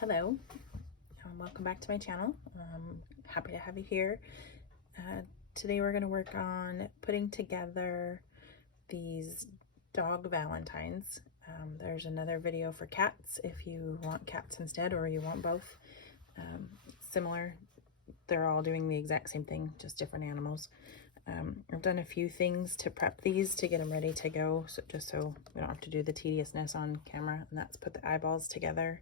Hello, welcome back to my channel. Happy to have you here. Today we're going to work on putting together these dog Valentines. There's another video for cats if you want cats instead or you want both. Similar, they're all doing the exact same thing, just different animals. I've done a few things to prep these to get them ready to go, so just so we don't have to do the tediousness on camera, and that's put the eyeballs together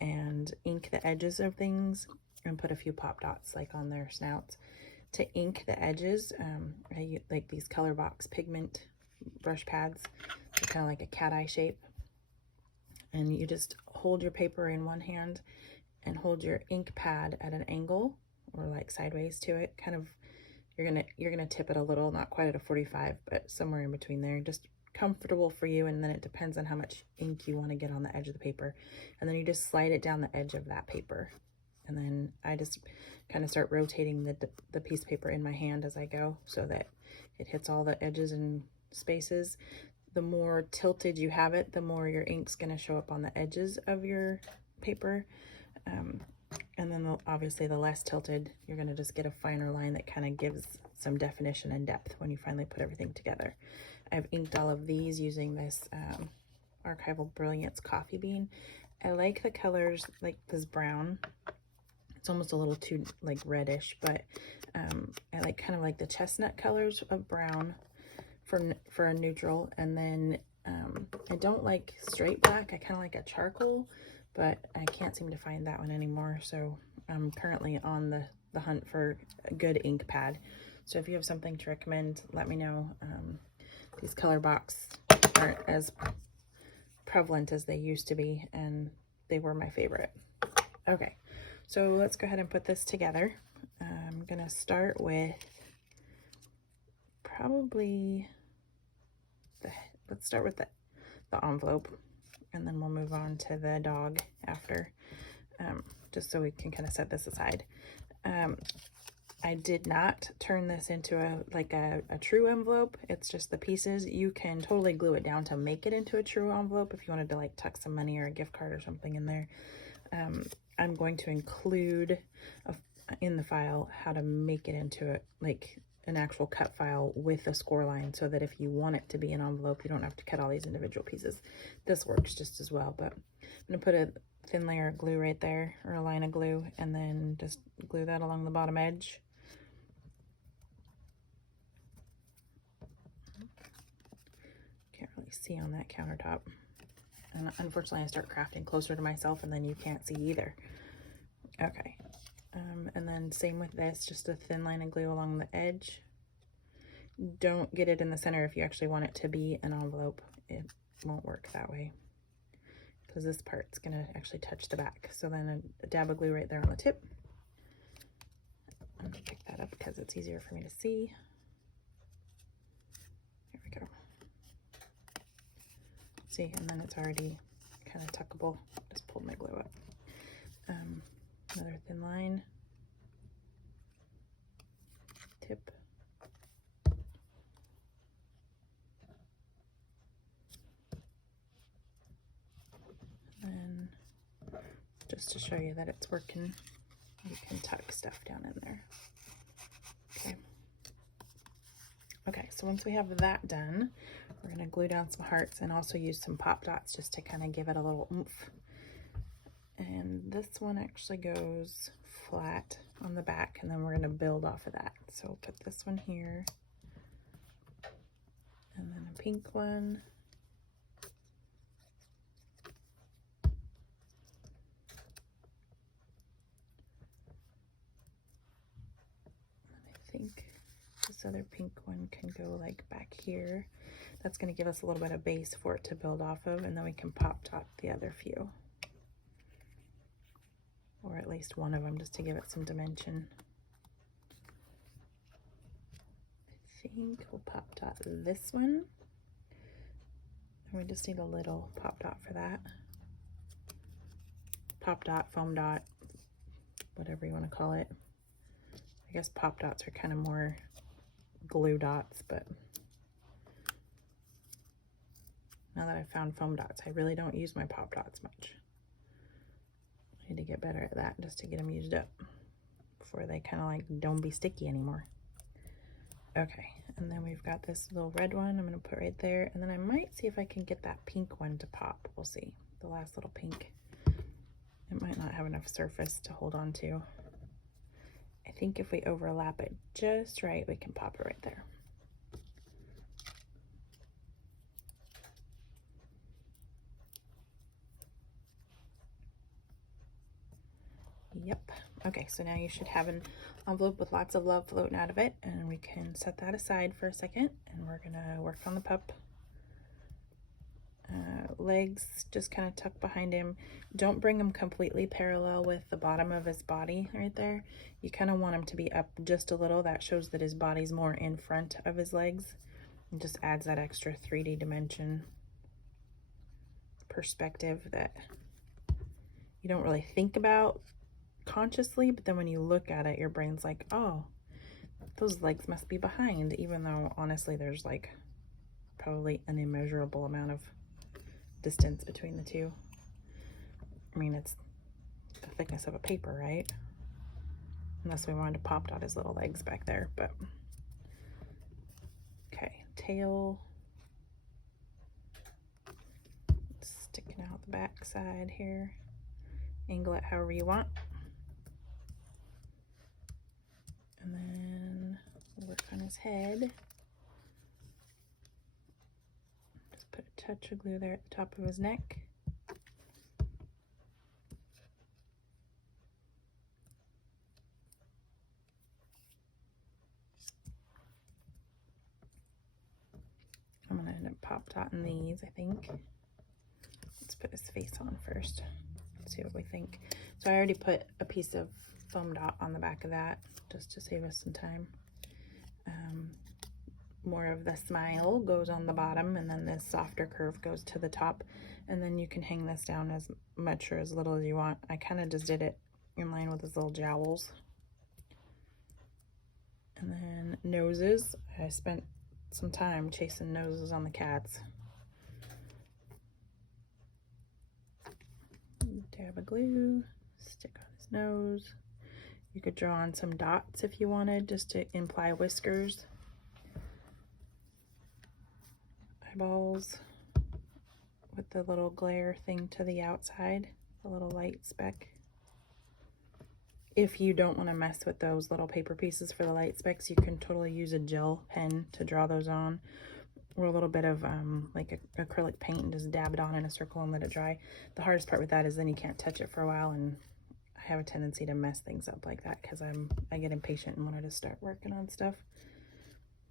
and ink the edges of things and put a few pop dots like on their snouts. To ink the edges, I like these color box pigment brush pads. They're kind of like a cat eye shape, and you just hold your paper in one hand and hold your ink pad at an angle or like sideways to it. Kind of, you're gonna tip it a little, not quite at a 45, but somewhere in between there, just comfortable for you. And then it depends on how much ink you want to get on the edge of the paper, and then you just slide it down the edge of that paper. And then I just kind of start rotating the piece of paper in my hand as I go so that it hits all the edges and spaces. The more tilted you have it, the more your ink's going to show up on the edges of your paper. And then obviously the less tilted, you're going to just get a finer line that kind of gives some definition and depth when you finally put everything together. I've inked all of these using this Archival Brilliance coffee bean. I like the colors, like this brown. It's almost a little too like reddish, but I like kind of like the chestnut colors of brown for a neutral. And then I don't like straight black. I kind of like a charcoal, but I can't seem to find that one anymore. So I'm currently on the hunt for a good ink pad. So if you have something to recommend, let me know. These color box aren't as prevalent as they used to be, and they were my favorite. Okay, so let's go ahead and put this together. I'm gonna start with probably let's start with the envelope, and then we'll move on to the dog after, just so we can kind of set this aside. I did not turn this into a true envelope. It's just the pieces. You can totally glue it down to make it into a true envelope if you wanted to like tuck some money or a gift card or something in there. I'm going to include in the file how to make it into like an actual cut file with a score line, so that if you want it to be an envelope, you don't have to cut all these individual pieces. This works just as well, but I'm gonna put a thin layer of glue right there, or a line of glue, and then just glue that along the bottom edge. Can't really see on that countertop. And unfortunately I start crafting closer to myself and then you can't see either. Okay, and then same with this, just a thin line of glue along the edge. Don't get it in the center if you actually want it to be an envelope. It won't work that way because this part's gonna actually touch the back. So then a dab of glue right there on the tip. I'm gonna pick that up because it's easier for me to see. There we go. See, and then it's already kind of tuckable. Just pulled my glue up. Another thin line, tip. And just to show you that it's working, you can tuck stuff down in there. Okay. Okay, so once we have that done, we're gonna glue down some hearts and also use some pop dots just to kind of give it a little oomph. And this one actually goes flat on the back, and then we're gonna build off of that. So we'll put this one here, and then a pink one. I think this other pink one can go like back here. That's going to give us a little bit of base for it to build off of, and then we can pop top the other few, or at least one of them, just to give it some dimension. I think we'll pop dot this one, and we just need a little pop dot for that. Pop dot, foam dot, whatever you want to call it. I guess pop dots are kind of more glue dots, but now that I've found foam dots, I really don't use my pop dots much. I need to get better at that just to get them used up before they kind of like don't be sticky anymore. Okay, and then we've got this little red one I'm going to put right there, and then I might see if I can get that pink one to pop. We'll see. The last little pink. It might not have enough surface to hold on to. I think if we overlap it just right, we can pop it right there. Yep. Okay, so now you should have an envelope with lots of love floating out of it, and we can set that aside for a second, and we're gonna work on the pup. Legs just kind of tuck behind him. Don't bring him completely parallel with the bottom of his body right there. You kind of want him to be up just a little. That shows that his body's more in front of his legs. It just adds that extra 3D dimension perspective that you don't really think about consciously, but then when you look at it, your brain's like, oh, those legs must be behind, even though honestly there's like probably an immeasurable amount of distance between the two. I mean, it's the thickness of a paper, right? Unless we wanted to pop out his little legs back there, but okay, tail sticking out the back side here. Angle it however you want. And then work on his head. Just put a touch of glue there at the top of his neck. I'm gonna end up pop dotting these, I think. Let's put his face on first. See what we think. So I already put a piece of foam dot on the back of that just to save us some time. More of the smile goes on the bottom, and then this softer curve goes to the top, and then you can hang this down as much or as little as you want. I kind of just did it in line with his little jowls. And then noses. I spent some time chasing noses on the cats. Dab of glue, stick on his nose. You could draw on some dots if you wanted, just to imply whiskers. Eyeballs with the little glare thing to the outside, the little light speck. If you don't want to mess with those little paper pieces for the light specks, you can totally use a gel pen to draw those on, or a little bit of like acrylic paint and just dab it on in a circle and let it dry. The hardest part with that is then you can't touch it for a while, and I have a tendency to mess things up like that because I get impatient and want to start working on stuff.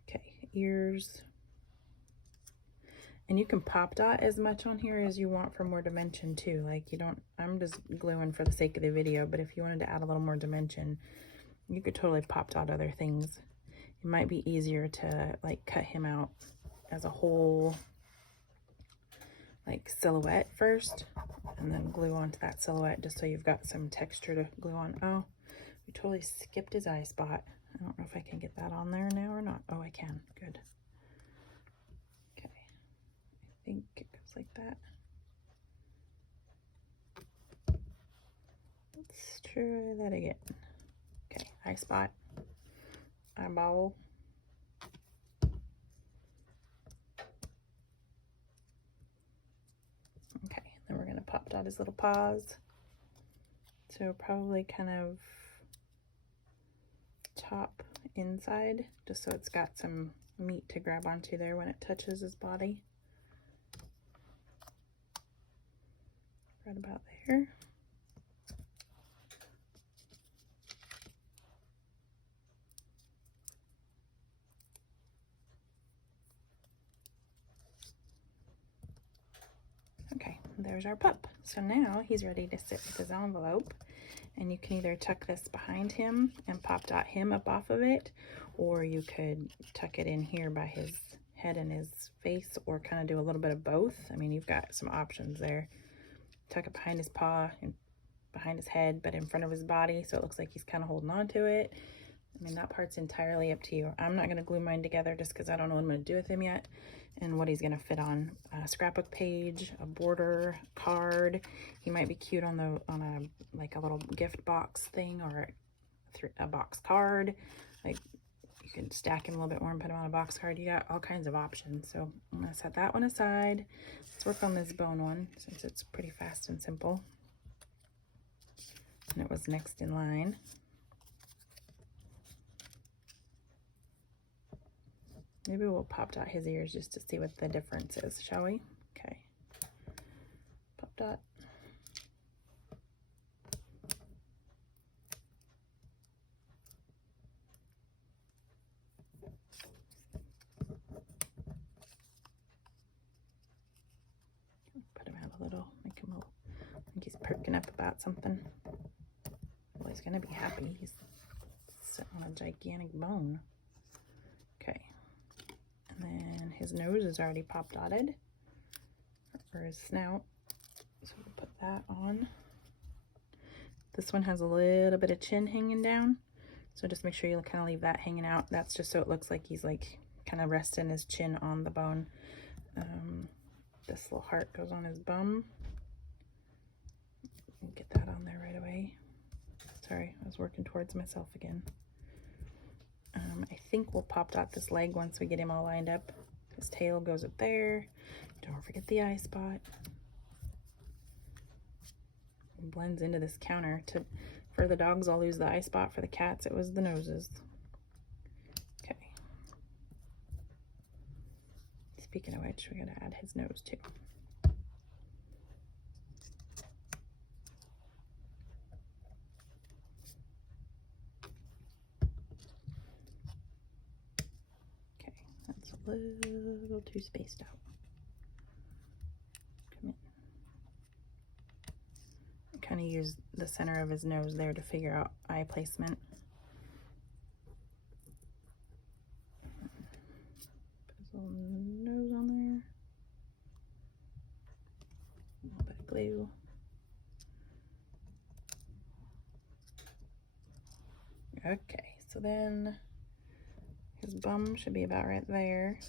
Okay, ears. And you can pop dot as much on here as you want for more dimension too. Like you don't, I'm just gluing for the sake of the video, but if you wanted to add a little more dimension, you could totally pop dot other things. It might be easier to like cut him out as a whole like silhouette first, and then glue onto that silhouette just so you've got some texture to glue on. Oh, we totally skipped his eye spot. I don't know if I can get that on there now or not. Oh, I can. Good. Okay. I think it goes like that. Let's try that again. Okay, eye spot, eyeball. Okay, then we're gonna pop dot his little paws. So probably kind of top inside, just so it's got some meat to grab onto there when it touches his body. Right about there. Okay, there's our pup. So now he's ready to sit with his envelope, and you can either tuck this behind him and pop dot him up off of it, or you could tuck it in here by his head and his face, or kind of do a little bit of both. I mean, you've got some options there. Tuck it behind his paw and behind his head, but in front of his body, so it looks like he's kind of holding on to it. I mean, that part's entirely up to you. I'm not going to glue mine together just because I don't know what I'm going to do with him yet and what he's going to fit on. A scrapbook page, a border, card. He might be cute on a like a little gift box thing, or a box card. Like, you can stack him a little bit more and put him on a box card. You got all kinds of options. So I'm going to set that one aside. Let's work on this bone one since it's pretty fast and simple. And it was next in line. Maybe we'll pop dot his ears just to see what the difference is, shall we? Okay. Pop dot. Put him out a little, make him a little, I think he's perking up about something. Well, he's gonna be happy. He's sitting on a gigantic bone. Okay. And then his nose is already pop dotted, or his snout. So we'll put that on. This one has a little bit of chin hanging down, so just make sure you kind of leave that hanging out. That's just so it looks like he's like kind of resting his chin on the bone. This little heart goes on his bum. Get that on there right away. Sorry, I was working towards myself again. I think we'll pop dot this leg once we get him all lined up. His tail goes up there. Don't forget the eye spot. It blends into this counter. For the dogs, I'll lose the eye spot. For the cats, it was the noses. Okay. Speaking of which, we're gonna add his nose too. A little too spaced out. Come in. I kind of use the center of his nose there to figure out eye placement. Put his little nose on there. A little bit of glue. Okay, so then his bum should be about right there.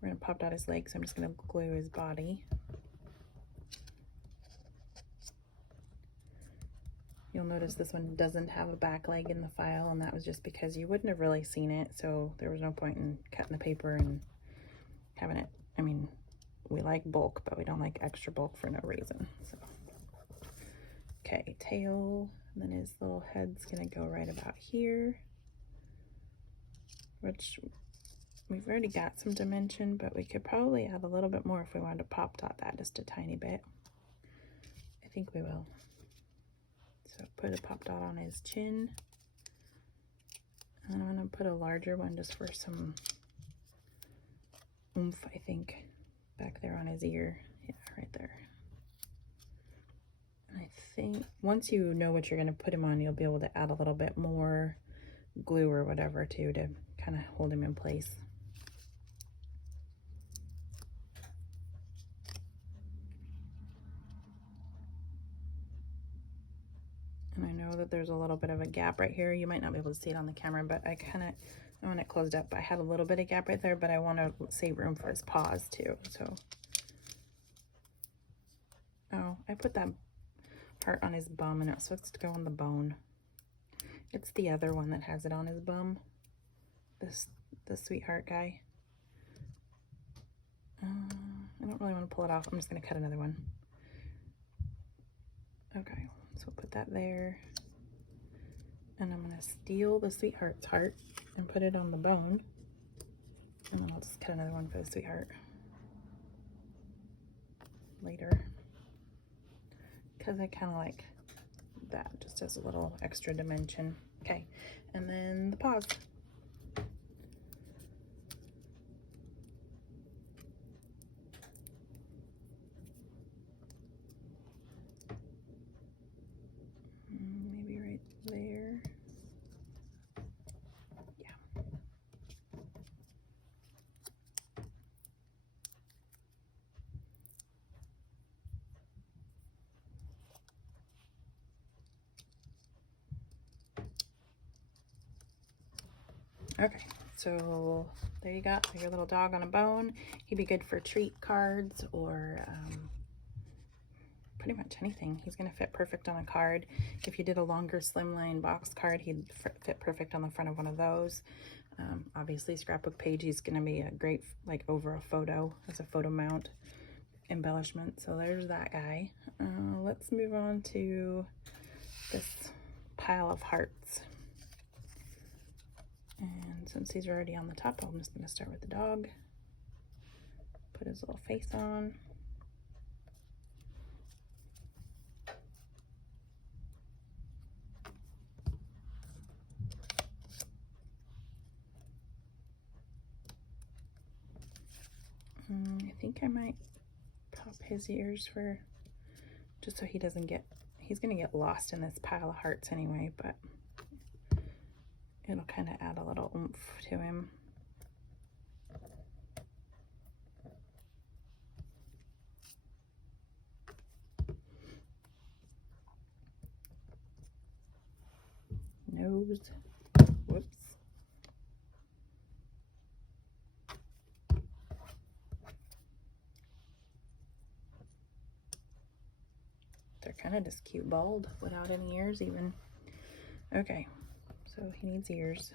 We're gonna pop out his legs, so I'm just gonna glue his body. You'll notice this one doesn't have a back leg in the file, and that was just because you wouldn't have really seen it, so there was no point in cutting the paper and having it. I mean, we like bulk, but we don't like extra bulk for no reason. So, okay, tail, and then his little head's gonna go right about here, which we've already got some dimension, but we could probably add a little bit more if we wanted to pop dot that just a tiny bit. I think we will. So put a pop dot on his chin. And I'm gonna put a larger one just for some oomph, I think, back there on his ear. Yeah, right there. And I think once you know what you're gonna put him on, you'll be able to add a little bit more glue or whatever too to kind of hold him in place. And I know that there's a little bit of a gap right here. You might not be able to see it on the camera, but I want it closed up. I had a little bit of gap right there, but I want to save room for his paws too. So, oh, I put that part on his bum, and it's supposed to go on the bone. It's the other one that has it on his bum. The sweetheart guy. I don't really want to pull it off. I'm just going to cut another one. Okay, so put that there. And I'm going to steal the sweetheart's heart and put it on the bone. And then I'll just cut another one for the sweetheart later. Because I kind of like that, just as a little extra dimension. Okay, and then the paws. Maybe right there. Yeah. Okay, so there you got your little dog on a bone. He'd be good for treat cards or pretty much anything. He's going to fit perfect on a card. If you did a longer slimline box card, he'd fit perfect on the front of one of those. Obviously, scrapbook page, he's going to be a great, like, over a photo as a photo mount embellishment. So there's that guy. Let's move on to this pile of hearts. And since these are already on the top, I'm just going to start with the dog. Put his little face on. I think I might pop his ears for, just so he doesn't get, he's going to get lost in this pile of hearts anyway, but it'll kind of add a little oomph to him. Nose. Whoops. They're kind of just cute bald without any ears even. Okay, so he needs ears.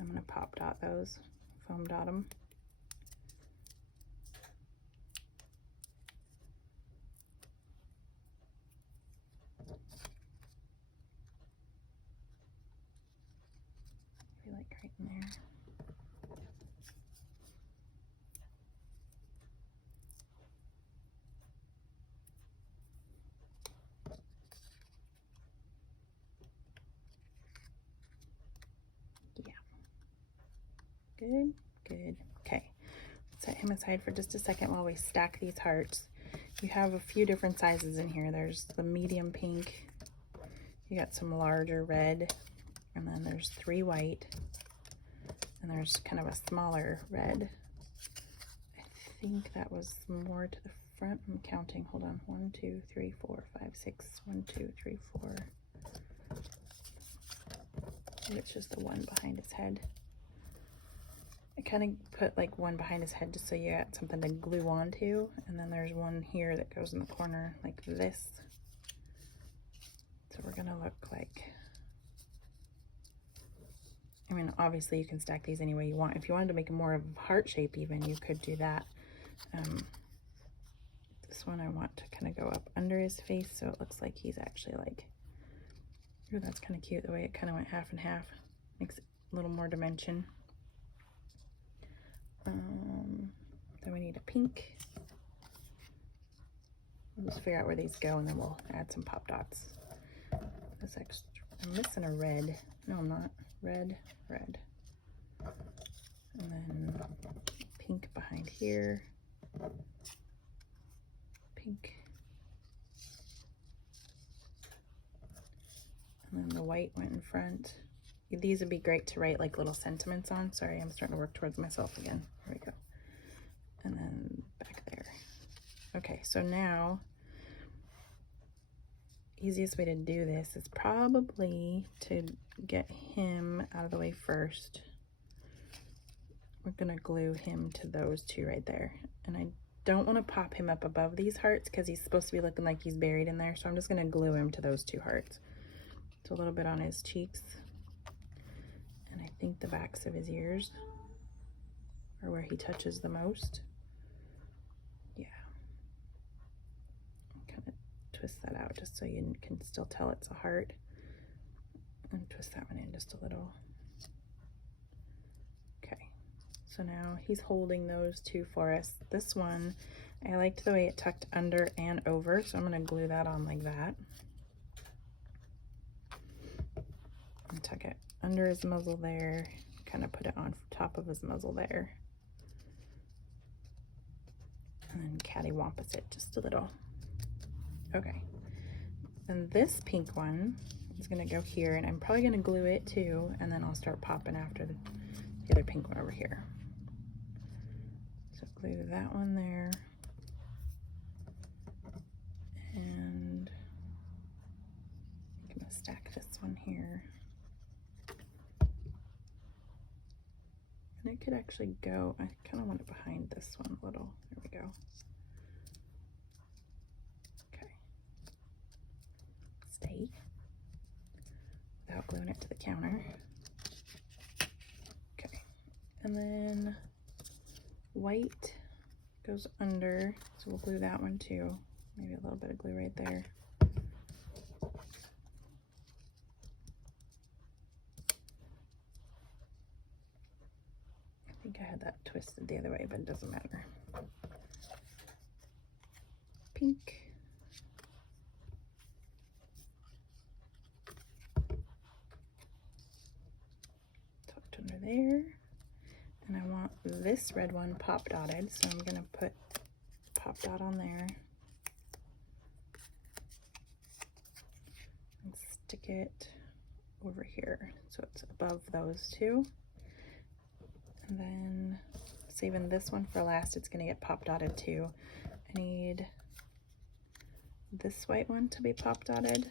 I'm going to pop dot those, foam dot them. Maybe like right in there. Yeah. Good, good. Okay, set him aside for just a second while we stack these hearts. You have a few different sizes in here. There's the medium pink, you got some larger red, and then there's 3 white, and there's kind of a smaller red. I think that was more to the front. I'm counting. Hold on. 1, 2, 3, 4, 5, 6. 1, 2, 3, 4. Maybe it's just the one behind his head. I kind of put like one behind his head just so you got something to glue onto, and then there's one here that goes in the corner like this. So we're gonna look like, I mean, obviously you can stack these any way you want. If you wanted to make it more of a heart shape even, you could do that. This one I want to kind of go up under his face so it looks like he's actually like, ooh, that's kind of cute the way it kind of went half and half. Makes it a little more dimension. Then we need a pink. We'll just figure out where these go and then we'll add some pop dots. This extra, I'm missing a red. No, I'm not. Red, red. And then pink behind here. Pink. And then the white went in front. These would be great to write like little sentiments on. Sorry, I'm starting to work towards myself again. There we go. And then back there. Okay, so now, easiest way to do this is probably to get him out of the way first. We're gonna glue him to those two right there. And I don't want to pop him up above these hearts because he's supposed to be looking like he's buried in there. So I'm just gonna glue him to those 2 hearts. So a little bit on his cheeks. And I think the backs of his ears are where he touches the most. Yeah. Kind of twist that out just so you can still tell it's a heart. And twist that one in just a little. Okay. So now he's holding those 2 for us. This one, I liked the way it tucked under and over, so I'm going to glue that on like that. And tuck it under his muzzle there, kind of put it on top of his muzzle there. And then cattywampus it just a little. Okay. And this pink one is going to go here, and I'm probably going to glue it too, and then I'll start popping after the other pink one over here. So glue that one there. And I'm going to stack this one here. could actually go, I kind of want it behind this one a little. There we go. Okay. Stay. Without gluing it to the counter. Okay. And then white goes under, so we'll glue that one too. Maybe a little bit of glue right there. I think I had that twisted the other way, but it doesn't matter. Pink. Tucked under there. And I want this red one pop dotted, so I'm gonna put pop dot on there. And stick it over here, so it's above those two. And then saving this one for last, it's gonna get pop dotted too. I need this white one to be pop dotted.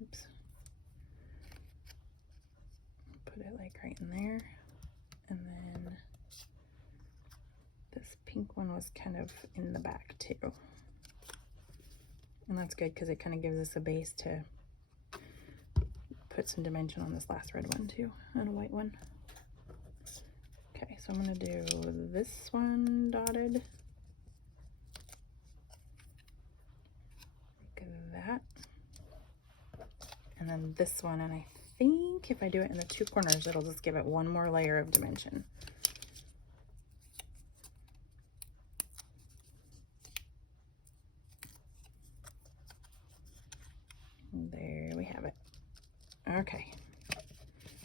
Oops. Put it like right in there. And then this pink one was kind of in the back too. And that's good because it kind of gives us a base to put some dimension on this last red one too, and a white one. Okay, so I'm gonna do this one dotted. Like that. And then this one, and I think if I do it in the two corners, it'll just give it one more layer of dimension. There we have it. Okay.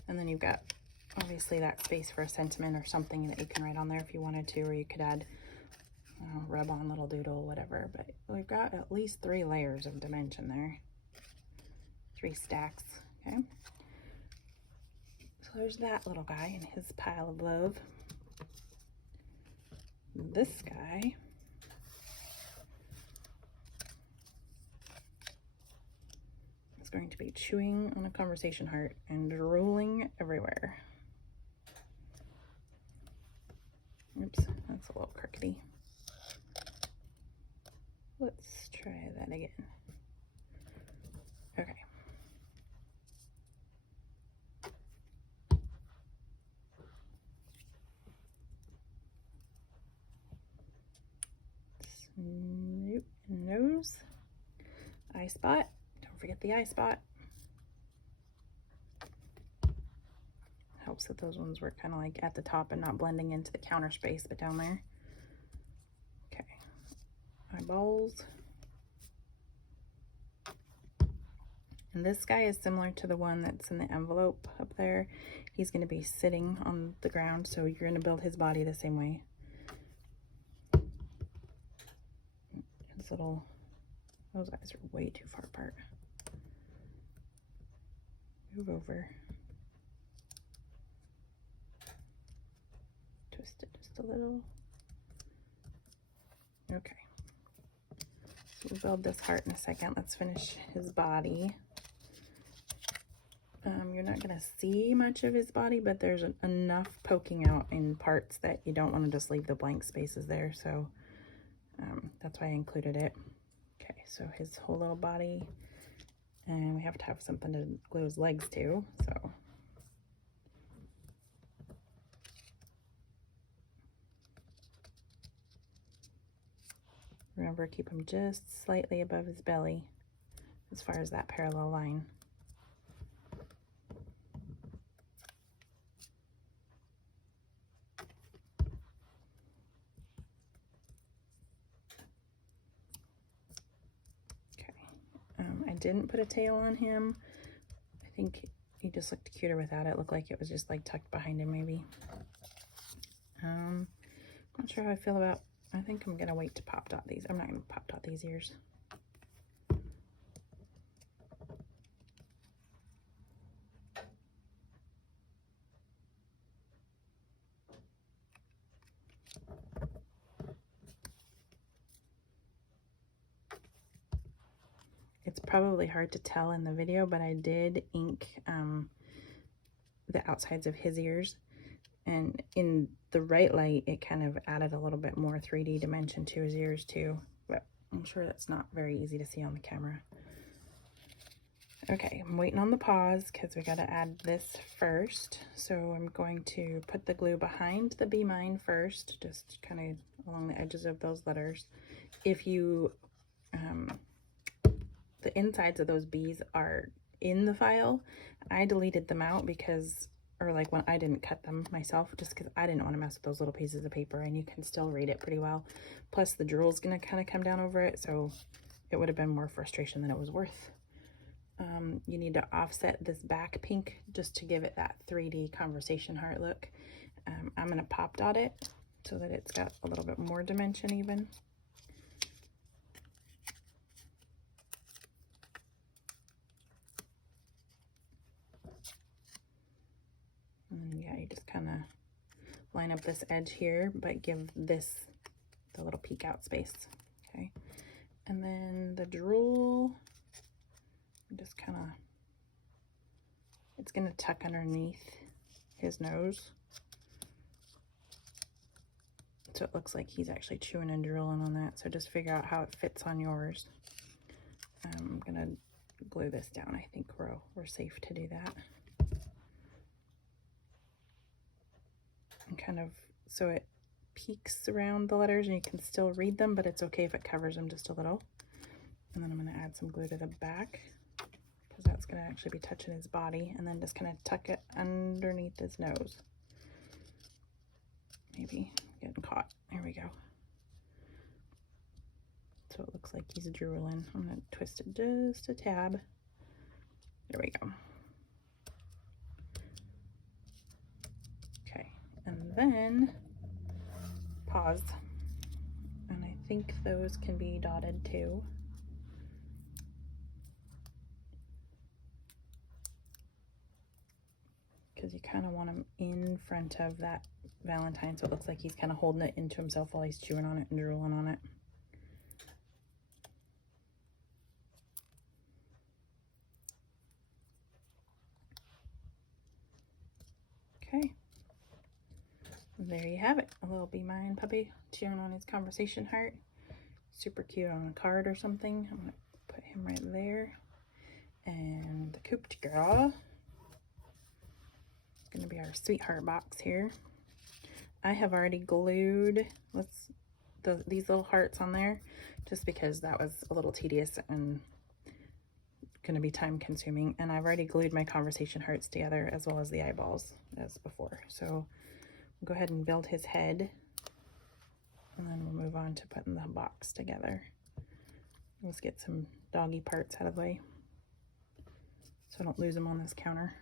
And then you've got obviously that space for a sentiment or something that you can write on there if you wanted to, or you could add rub on little doodle, whatever. But we've got at least 3 layers of dimension there. 3 stacks, okay? So there's that little guy and his pile of love. This guy is going to be chewing on a conversation heart and drooling everywhere. Oops, that's a little crookedy. Let's try that again. Okay. Nope. Nose. Eye spot. Don't forget the eye spot. Helps that those ones were kind of like at the top and not blending into the counter space, but down there. Okay. Eyeballs. And this guy is similar to the one that's in the envelope up there. He's going to be sitting on the ground, so you're going to build his body the same way. His little, those eyes are way too far apart. Move over. Twist it just a little. Okay. So we'll build this heart in a second. Let's finish his body. You're not going to see much of his body, but there's enough poking out in parts that you don't want to just leave the blank spaces there. So that's why I included it. Okay, so his whole little body, and we have to have something to glue his legs to. So remember, keep him just slightly above his belly as far as that parallel line. I didn't put a tail on him. I think he just looked cuter without it. Looked like it was just like tucked behind him maybe. Not sure how I feel about, I think I'm gonna wait to pop dot these. I'm not gonna pop dot these ears. it's probably hard to tell in the video, but I did ink the outsides of his ears, and in the right light it kind of added a little bit more 3D dimension to his ears too, but I'm sure that's not very easy to see on the camera. Okay, I'm waiting on the pause because we got to add this first. So I'm going to put the glue behind the Be Mine first, just kind of along the edges of those letters. If you, the insides of those bees are in the file, I deleted them out because, or like when I didn't cut them myself, just because I didn't want to mess with those little pieces of paper, and you can still read it pretty well. Plus the drool's going to kind of come down over it, so it would have been more frustration than it was worth. You need to offset this back pink just to give it that 3D conversation heart look. I'm going to pop dot it so that it's got a little bit more dimension even. And yeah, you just kind of line up this edge here, but give this the little peek out space. Okay. And then the drool, just kind of, it's going to tuck underneath his nose, so it looks like he's actually chewing and drooling on that. So just figure out how it fits on yours. I'm going to glue this down. I think we're safe to do that. And kind of, so it peeks around the letters and you can still read them, but it's okay if it covers them just a little. And then I'm going to add some glue to the back, because that's going to actually be touching his body, and then just kind of tuck it underneath his nose. Maybe getting caught. There we go. So it looks like he's drooling. I'm going to twist it just a tad. There we go. Okay, and then pause. And I think those can be dotted too. Because you kind of want him in front of that Valentine, so it looks like he's kind of holding it into himself while he's chewing on it and drooling on it. Okay, there you have it, a little Be Mine puppy chewing on his conversation heart. Super cute on a card or something. I'm gonna put him right there. And the cooped girl is gonna be our sweetheart box here. I have already glued these little hearts on there, just because that was a little tedious and going to be time consuming, and I've already glued my conversation hearts together as well as the eyeballs as before. So we'll go ahead and build his head, and then we'll move on to putting the box together. Let's get some doggy parts out of the way so I don't lose them on this counter.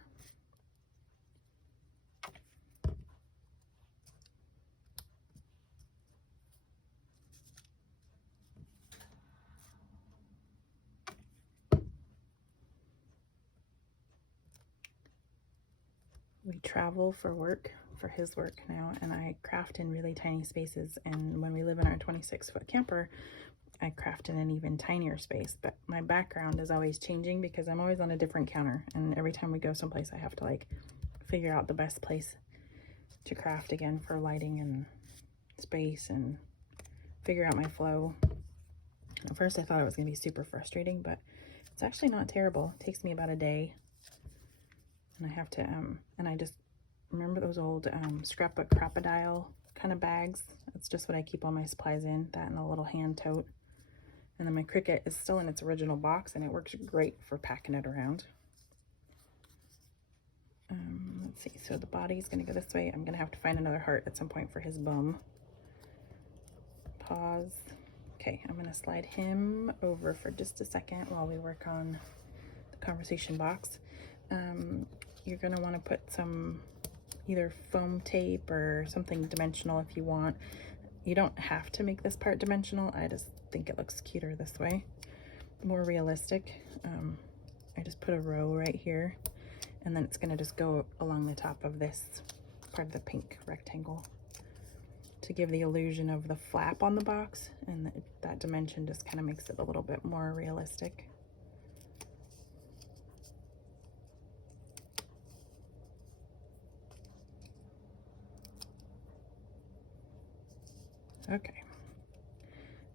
We travel for work, for his work now, and I craft in really tiny spaces. And when we live in our 26-foot camper, I craft in an even tinier space. But my background is always changing because I'm always on a different counter. And every time we go someplace, I have to like figure out the best place to craft again for lighting and space, and figure out my flow. At first I thought it was going to be super frustrating, but it's actually not terrible. It takes me about a day. And I have to, and I just remember those old scrapbook crocodile kind of bags. That's just what I keep all my supplies in, that and a little hand tote. And then my Cricut is still in its original box, and it works great for packing it around. Let's see, so the body's gonna go this way. I'm gonna have to find another heart at some point for his bum. Pause. Okay, I'm gonna slide him over for just a second while we work on the conversation box. You're going to want to put some either foam tape or something dimensional if you want. You don't have to make this part dimensional. I just think it looks cuter this way, more realistic. I just put a row right here, and then it's going to just go along the top of this part of the pink rectangle to give the illusion of the flap on the box, and that dimension just kind of makes it a little bit more realistic. Okay.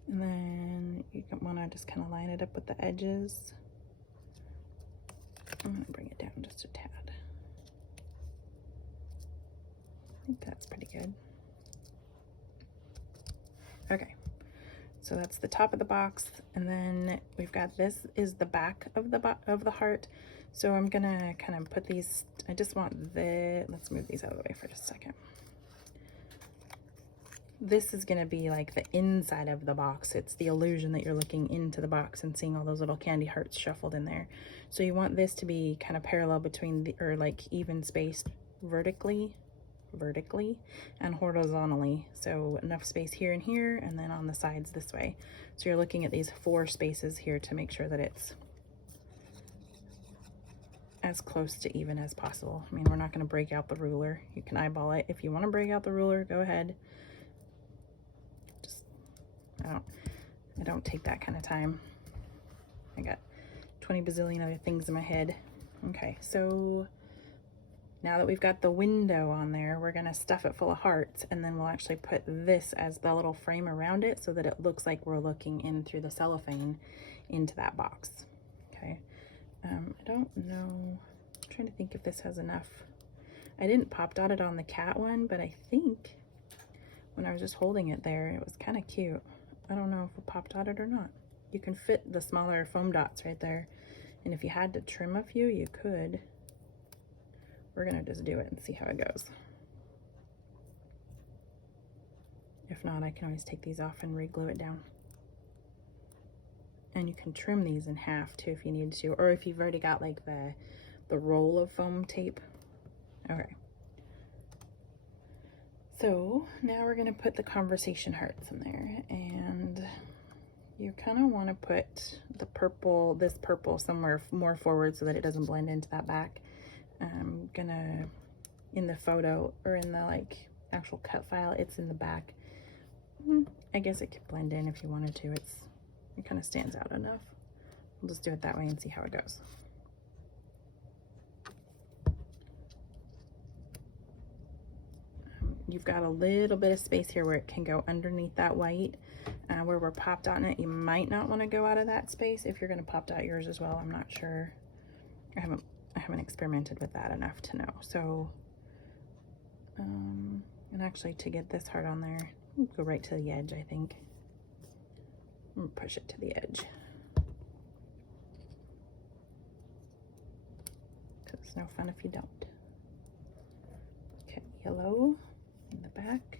And then you want to just kind of line it up with the edges. I'm going to bring it down just a tad. I think that's pretty good. Okay, so that's the top of the box, and then we've got, this is the back of the heart. So I'm gonna kind of put these, I just want let's move these out of the way for just a second. This is gonna be like the inside of the box. It's the illusion that you're looking into the box and seeing all those little candy hearts shuffled in there. So you want this to be kind of parallel between the, or like even spaced vertically and horizontally. So enough space here and here, and then on the sides this way. So you're looking at these 4 spaces here to make sure that it's as close to even as possible. I mean, we're not going to break out the ruler. You can eyeball it. If you want to break out the ruler, go ahead. Just, I don't take that kind of time. I got 20 bazillion other things in my head. Okay, so now that we've got the window on there, we're gonna stuff it full of hearts, and then we'll actually put this as the little frame around it so that it looks like we're looking in through the cellophane into that box. Okay, I don't know, I'm trying to think if this has enough. I didn't pop dot it on the cat one, but I think when I was just holding it there, it was kind of cute. I don't know if we pop dotted or not. You can fit the smaller foam dots right there, and if you had to trim a few, you could. We're gonna just do it and see how it goes. If not, I can always take these off and re-glue it down. And you can trim these in half too if you need to, or if you've already got like the roll of foam tape. Okay. So now we're gonna put the conversation hearts in there, and you kind of want to put the purple, this purple somewhere more forward so that it doesn't blend into that back. I'm gonna, in the photo, or in the like actual cut file, it's in the back. I guess it could blend in if you wanted to. It kind of stands out enough. We'll just do it that way and see how it goes. You've got a little bit of space here where it can go underneath that white. Where we're pop dotting it, you might not want to go out of that space if you're going to pop dot yours as well. I'm not sure. I haven't experimented with that enough to know. So, and actually to get this heart on there, go right to the edge, I think. And push it to the edge. Because it's no fun if you don't. Okay, yellow in the back.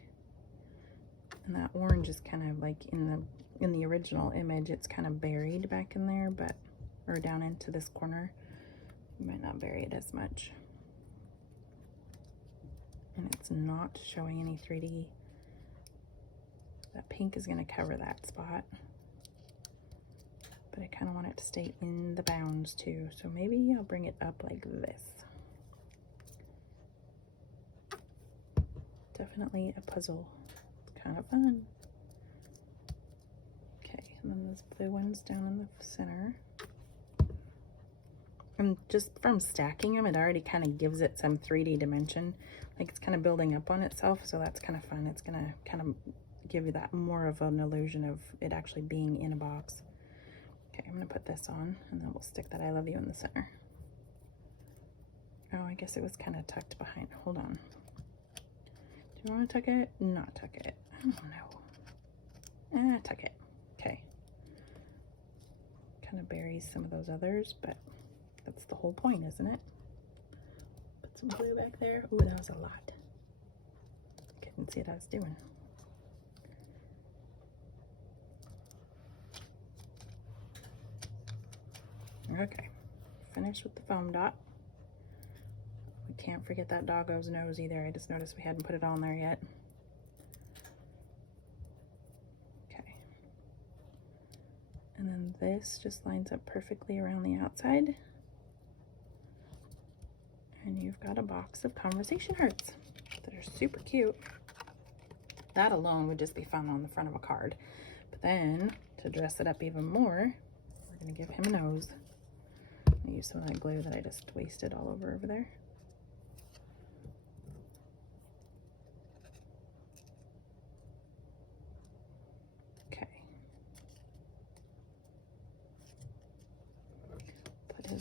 And that orange is kind of like in the original image, it's kind of buried back in there, but, or down into this corner. You might not bury it as much. And it's not showing any 3D. That pink is going to cover that spot. But I kind of want it to stay in the bounds too. So maybe I'll bring it up like this. Definitely a puzzle. It's kind of fun. Okay, and then those blue ones down in the center. And just from stacking them, it already kind of gives it some 3D dimension. Like it's kind of building up on itself, so that's kind of fun. It's gonna kind of give you that more of an illusion of it actually being in a box. Okay, I'm gonna put this on, and then we'll stick that I love you in the center. Oh, I guess it was kind of tucked behind. Hold on. Do you want to tuck it? Not tuck it. I don't know. Tuck it. Okay. Kind of buries some of those others, but that's the whole point, isn't it? Put some glue back there. Ooh, that was a lot. Couldn't see what I was doing. Okay, finished with the foam dot. We can't forget that doggo's nose either. I just noticed we hadn't put it on there yet. Okay. And then this just lines up perfectly around the outside. And you've got a box of conversation hearts that are super cute. That alone would just be fun on the front of a card. But then, to dress it up even more, we're gonna give him a nose. I'm gonna use some of that glue that I just wasted all over there.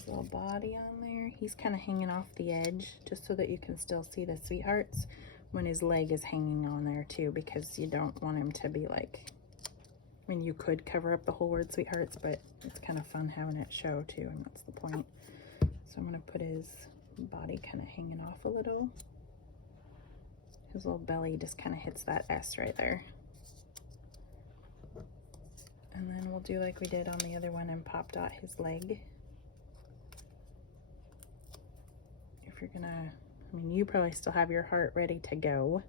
little body on there. He's kind of hanging off the edge just so that you can still see the sweethearts when his leg is hanging on there too, because you don't want him to be like, I mean, you could cover up the whole word sweethearts, but it's kind of fun having it show too, and that's the point. So I'm gonna put his body kind of hanging off a little. His little belly just kind of hits that S right there. And then we'll do like we did on the other one and pop dot his leg. If you're gonna, I mean, you probably still have your heart ready to go.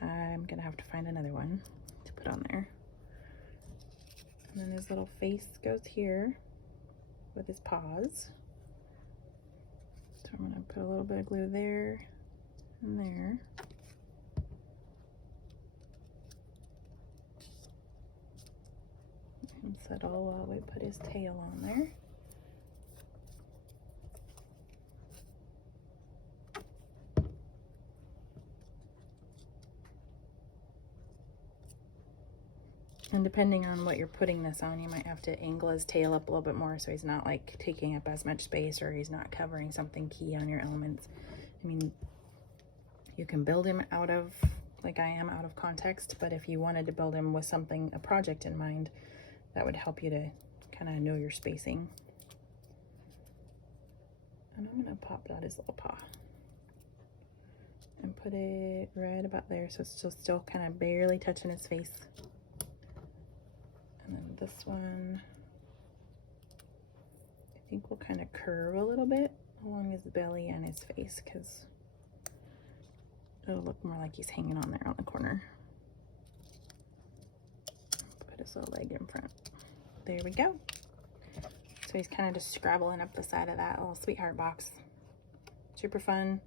I'm gonna have to find another one to put on there. And then his little face goes here with his paws. So I'm gonna put a little bit of glue there and there. And settle while we put his tail on there. And depending on what you're putting this on, you might have to angle his tail up a little bit more so he's not like taking up as much space, or he's not covering something key on your elements. I mean, you can build him out of, like I am, out of context, but if you wanted to build him with something, a project in mind, that would help you to kind of know your spacing. And I'm gonna pop dot his little paw and put it right about there so it's still kind of barely touching his face. And then this one, I think we'll kind of curve a little bit along his belly and his face, because it'll look more like he's hanging on there on the corner. Put his little leg in front. There we go. So he's kind of just scrabbling up the side of that little sweetheart box. Super fun.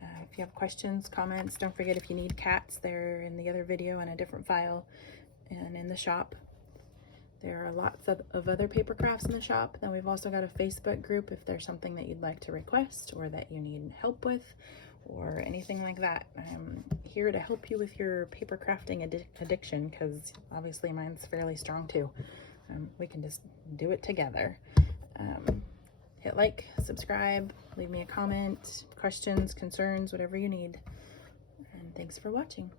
If you have questions, comments, don't forget, if you need cats, they're in the other video in a different file and in the shop. There are lots of other paper crafts in the shop. Then we've also got a Facebook group if there's something that you'd like to request or that you need help with or anything like that. I'm here to help you with your paper crafting addiction, because obviously mine's fairly strong too. We can just do it together. Hit like, subscribe, leave me a comment, questions, concerns, whatever you need. And thanks for watching.